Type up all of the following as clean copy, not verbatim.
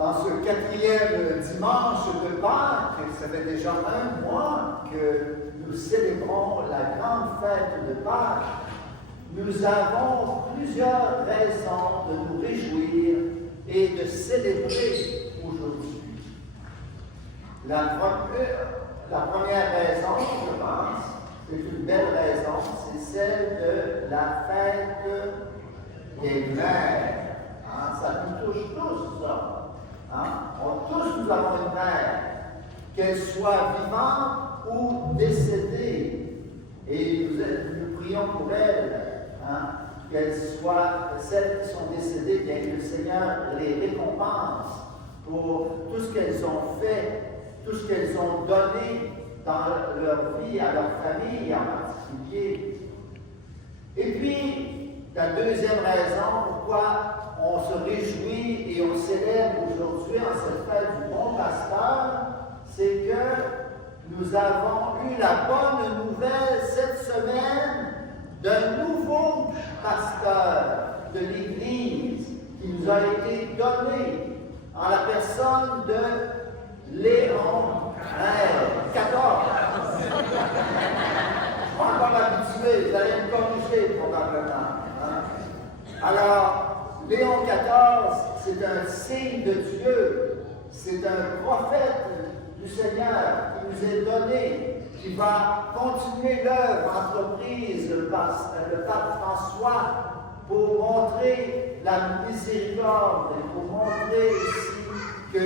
En ce quatrième dimanche de Pâques, ça fait déjà un mois que nous célébrons la grande fête de Pâques, nous avons plusieurs raisons de nous réjouir et de célébrer aujourd'hui. La première raison, je pense, c'est une belle raison, c'est celle de la fête des mères. Ça nous touche tous, ça. Tous nous avons une mère, qu'elle soit vivante ou décédée. Et nous prions pour elle, qu'elle soit, celles qui sont décédées, bien que le Seigneur les récompense pour tout ce qu'elles ont fait, tout ce qu'elles ont donné dans leur vie, à leur famille en particulier. Et puis, la deuxième raison pourquoi on se réjouit et on célèbre aujourd'hui en cette fête du bon pasteur, c'est que nous avons eu la bonne nouvelle cette semaine d'un nouveau pasteur de l'Église qui nous a été donné en la personne de Léon XIV. Je suis encore habitué, vous allez me corriger probablement. Alors, Léon XIV, c'est un signe de Dieu, c'est un prophète du Seigneur qui nous est donné, qui va continuer l'œuvre entreprise par le pape François pour montrer la miséricorde, pour montrer aussi que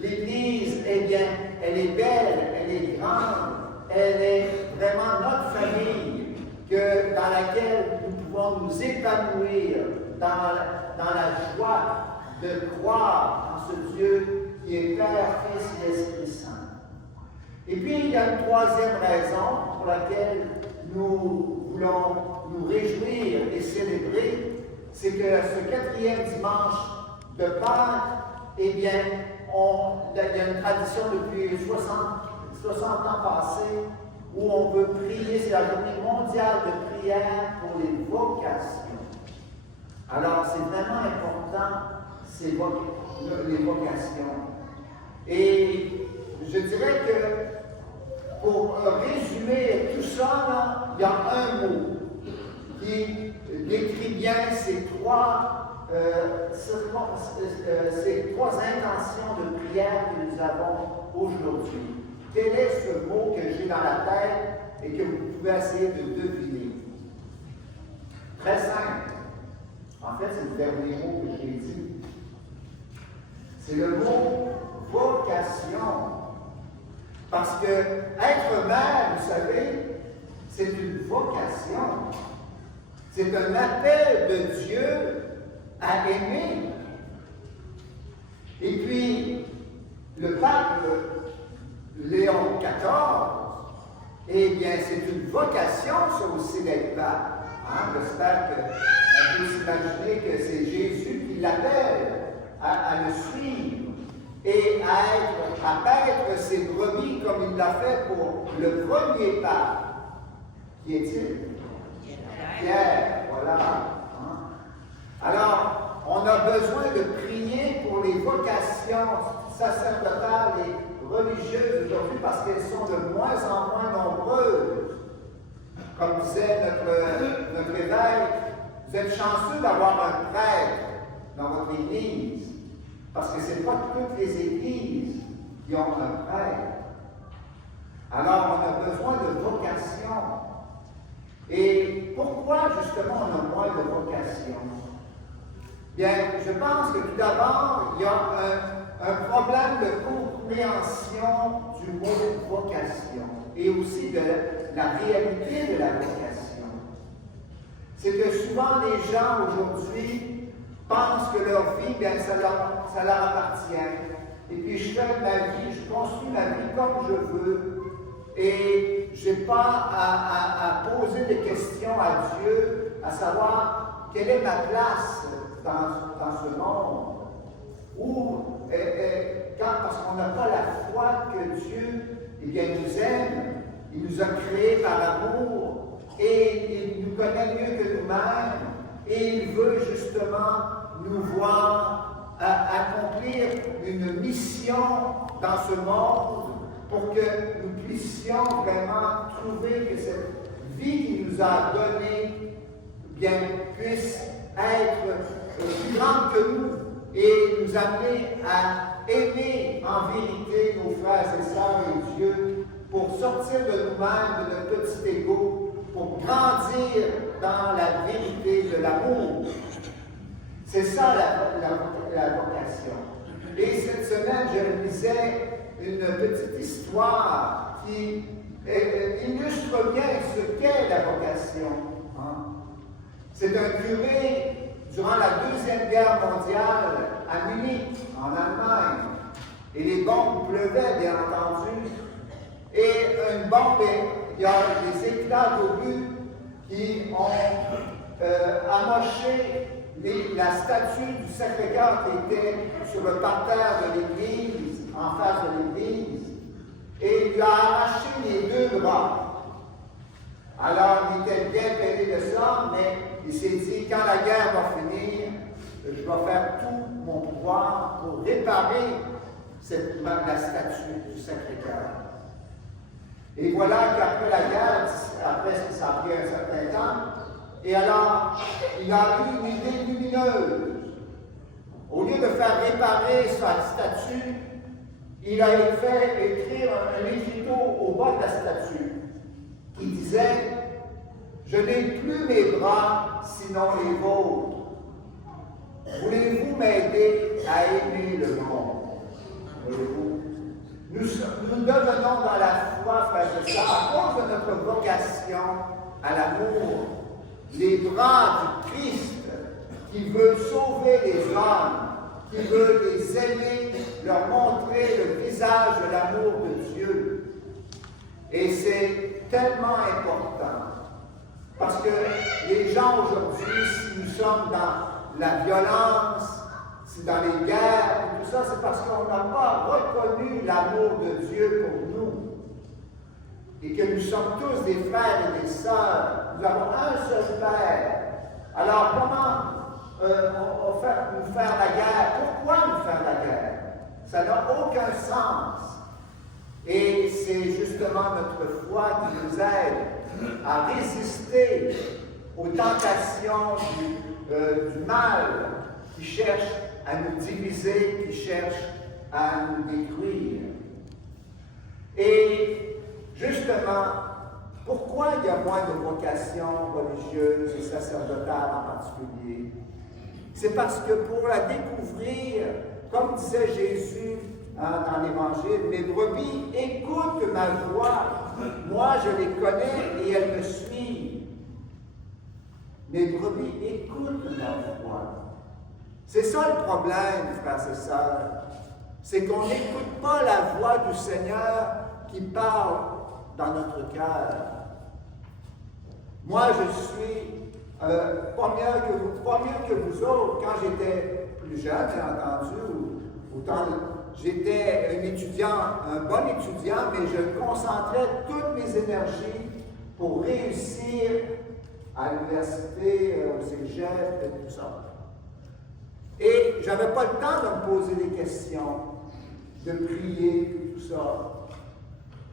l'Église, eh bien, elle est belle, elle est grande, elle est vraiment notre famille, dans laquelle nous pouvons nous épanouir dans la joie de croire en ce Dieu qui est Père, Fils et Esprit Saint. Et puis, il y a une troisième raison pour laquelle nous voulons nous réjouir et célébrer, c'est que ce quatrième dimanche de Pâques, eh bien, il y a une tradition depuis 60 ans passés où on veut prier, c'est la journée mondiale de prière pour les vocations. Alors, c'est vraiment important, les vocations. Et je dirais que, pour résumer tout ça, il y a un mot qui décrit bien ces trois intentions de prière que nous avons aujourd'hui. Quel est ce mot que j'ai dans la tête et que vous pouvez essayer de deviner? Très simple. En fait, c'est le dernier mot que j'ai dit. C'est le mot vocation. Parce que être mère, vous savez, c'est une vocation. C'est un appel de Dieu à aimer. Et puis, le pape Léon XIV, eh bien, c'est une vocation, ça aussi, d'être pape. J'espère qu'on peut s'imaginer que c'est Jésus qui l'appelle à le suivre et à paître ses brebis comme il l'a fait pour le premier pape. Qui est-il? Pierre, voilà. Alors, on a besoin de prier pour les vocations sacerdotales et religieuses aujourd'hui parce qu'elles sont de moins en moins nombreuses. Comme disait notre évêque, vous êtes chanceux d'avoir un prêtre dans votre église, parce que ce n'est pas toutes les églises qui ont un prêtre. Alors, on a besoin de vocation. Et pourquoi, justement, on a moins de vocation? Bien, je pense que tout d'abord, il y a un problème de compréhension du mot vocation et aussi de la réalité de la vocation. C'est que souvent les gens aujourd'hui pensent que leur vie, bien, ça leur appartient. Et puis je fais ma vie, je construis ma vie comme je veux. Et je n'ai pas à poser des questions à Dieu, à savoir quelle est ma place dans ce monde. Ou parce qu'on n'a pas la foi que Dieu, eh bien, nous aime. Il nous a créés par amour et il nous connaît mieux que nous-mêmes et il veut justement nous voir accomplir accomplir une mission dans ce monde pour que nous puissions vraiment trouver que cette vie qu'il nous a donnée bien, puisse être plus grande que nous et nous amener à aimer en vérité nos frères et sœurs et Dieu pour sortir de nous-mêmes, de notre petit égo, pour grandir dans la vérité de l'amour. C'est ça la vocation. Et cette semaine, je lisais une petite histoire qui illustre bien ce qu'est la vocation. Hein? C'est un curé durant la Deuxième Guerre mondiale à Munich, en Allemagne. Et les bombes pleuvaient, bien entendu. Et une bombe, il y a des éclats d'obus qui ont amoché la statue du Sacré-Cœur qui était sur le parterre de l'église, en face de l'église, et il lui a arraché les deux bras. Alors, il était bien pédé de ça, mais il s'est dit, quand la guerre va finir, je vais faire tout mon pouvoir pour réparer la statue du Sacré-Cœur. Et voilà qu'après la guerre, après ça a pris un certain temps, et alors, il a eu une idée lumineuse. Au lieu de faire réparer sa statue, il a fait écrire un écriteau au bas de la statue qui disait « Je n'ai plus mes bras, sinon les vôtres. Voulez-vous m'aider à aimer le monde? » Voyez-vous? Nous devenons dans la foi, frères et sœurs, à cause de notre vocation à l'amour, les bras du Christ qui veut sauver les hommes, qui veut les aimer, leur montrer le visage de l'amour de Dieu. Et c'est tellement important. Parce que les gens aujourd'hui, si nous sommes dans la violence, si dans les guerres, tout ça, c'est parce qu'on n'a pas reconnu l'amour de Dieu pour nous. Et que nous sommes tous des frères et des sœurs. Nous avons un seul Père. Alors, comment nous faire la guerre? Pourquoi nous faire la guerre? Ça n'a aucun sens. Et c'est justement notre foi qui nous aide à résister aux tentations du mal qui cherche à nous diviser, qui cherche à nous détruire. Et justement, pourquoi il y a moins de vocations religieuses et sacerdotales en particulier? C'est parce que pour la découvrir, comme disait Jésus dans l'Évangile, mes brebis écoutent ma voix. Moi, je les connais et elles me suivent. Mes brebis écoutent ma voix. C'est ça le problème, frères et sœurs. C'est qu'on n'écoute pas la voix du Seigneur qui parle dans notre cœur. Moi, je suis pas mieux que vous autres. Quand j'étais plus jeune, bien entendu, j'étais un bon étudiant, mais je concentrais toutes mes énergies pour réussir à l'université, au cégep et tout ça. Et je n'avais pas le temps de me poser des questions, de prier et tout ça.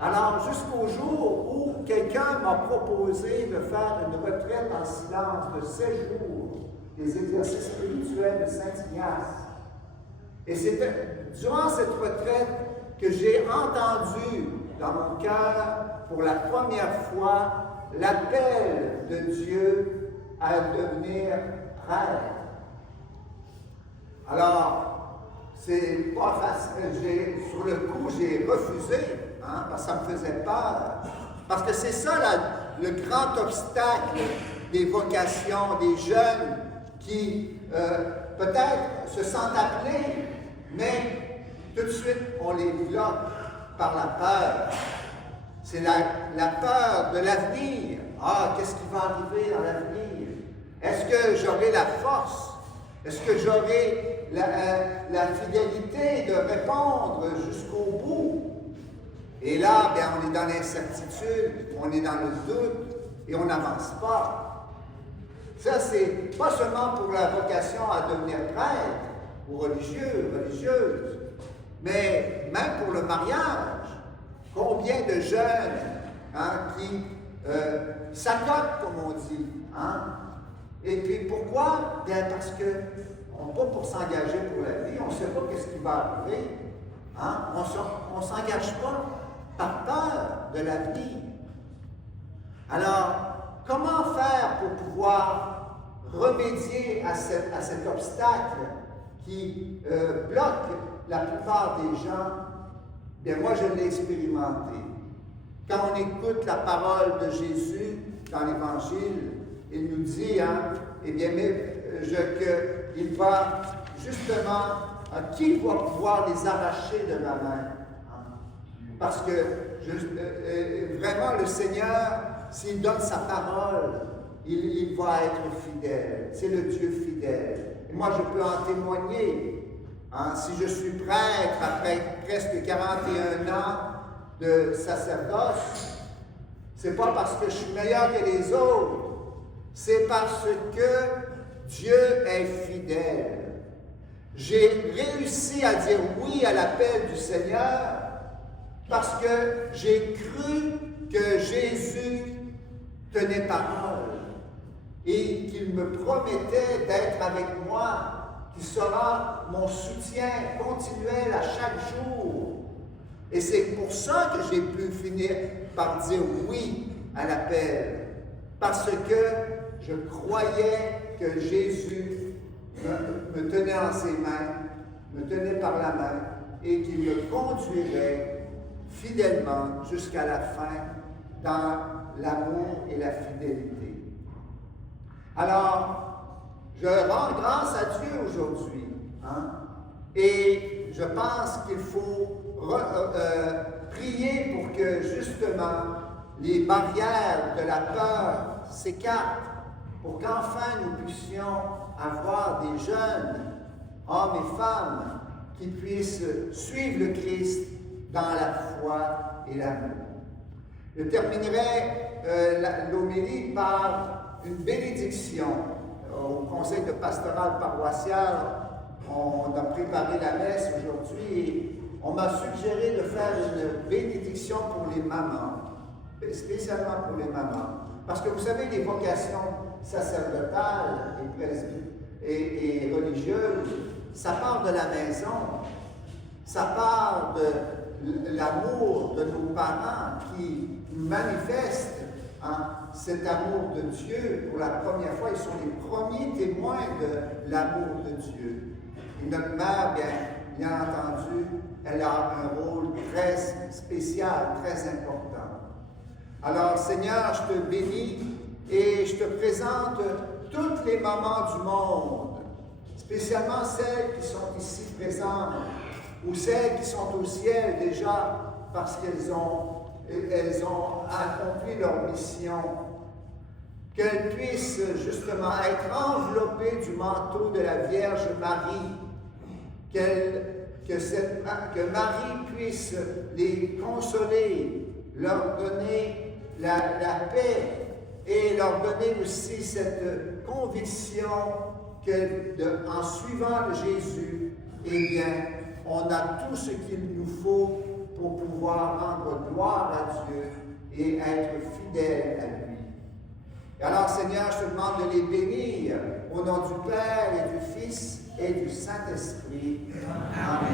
Alors, jusqu'au jour où quelqu'un m'a proposé de faire une retraite en silence de 7 jours, des exercices spirituels de Saint-Ignace. Et c'était durant cette retraite que j'ai entendu dans mon cœur, pour la première fois, l'appel de Dieu à devenir prêtre. Alors, c'est pas facile. Sur le coup, j'ai refusé. Parce que ça me faisait peur. Parce que c'est ça le grand obstacle des vocations, des jeunes qui peut-être se sentent appelés, mais tout de suite on les bloque par la peur. C'est la peur de l'avenir. Ah, qu'est-ce qui va arriver dans l'avenir? Est-ce que j'aurai la force? Est-ce que j'aurai la fidélité de répondre jusqu'au bout? Et là, bien, on est dans l'incertitude, on est dans le doute et on n'avance pas. Ça, c'est pas seulement pour la vocation à devenir prêtre aux religieux, religieuses, mais même pour le mariage, combien de jeunes qui s'accotent, comme on dit. Et puis pourquoi? Bien parce qu'on n'est pas pour s'engager pour la vie, on ne sait pas qu'est-ce qui va arriver. On ne s'engage pas par peur de l'avenir. Alors, comment faire pour pouvoir remédier à cet obstacle qui bloque la plupart des gens? Bien, moi, je l'ai expérimenté. Quand on écoute la parole de Jésus dans l'Évangile, il nous dit, eh bien, qu'il va justement, qui va pouvoir les arracher de ma main? Parce que vraiment, le Seigneur, s'il donne sa parole, il va être fidèle. C'est le Dieu fidèle. Et moi, je peux en témoigner. Si je suis prêtre après presque 41 ans de sacerdoce, c'est pas parce que je suis meilleur que les autres, c'est parce que Dieu est fidèle. J'ai réussi à dire oui à l'appel du Seigneur parce que j'ai cru que Jésus tenait parole et qu'il me promettait d'être avec moi, qu'il sera mon soutien continuel à chaque jour. Et c'est pour ça que j'ai pu finir par dire oui à l'appel, parce que je croyais que Jésus me tenait en ses mains, me tenait par la main, et qu'il me conduirait fidèlement jusqu'à la fin dans l'amour et la fidélité. Alors, je rends grâce à Dieu aujourd'hui, et je pense qu'il faut prier pour que justement les barrières de la peur s'écartent, pour qu'enfin nous puissions avoir des jeunes, hommes et femmes, qui puissent suivre le Christ dans la foi et l'amour. Je terminerai l'homélie par une bénédiction. Au conseil de pastoral paroissial, on a préparé la messe aujourd'hui et on m'a suggéré de faire une bénédiction pour les mamans, spécialement pour les mamans. Parce que vous savez, les vocations sacerdotales et religieuses, ça part de la maison, ça part de l'amour de nos parents qui manifestent cet amour de Dieu. Pour la première fois, ils sont les premiers témoins de l'amour de Dieu. Et notre mère, bien entendu, elle a un rôle très spécial, très important. Alors, Seigneur, je te bénis et je te présente toutes les mamans du monde, spécialement celles qui sont ici présentes ou celles qui sont au ciel déjà parce qu'elles ont accompli leur mission, qu'elles puissent justement être enveloppées du manteau de la Vierge Marie, que Marie puisse les consoler, leur donner la paix et leur donner aussi cette conviction qu'en suivant Jésus, eh bien, on a tout ce qu'il nous faut pour pouvoir rendre gloire à Dieu et être fidèle à lui. Et alors, Seigneur, je te demande de les bénir au nom du Père et du Fils et du Saint-Esprit. Amen.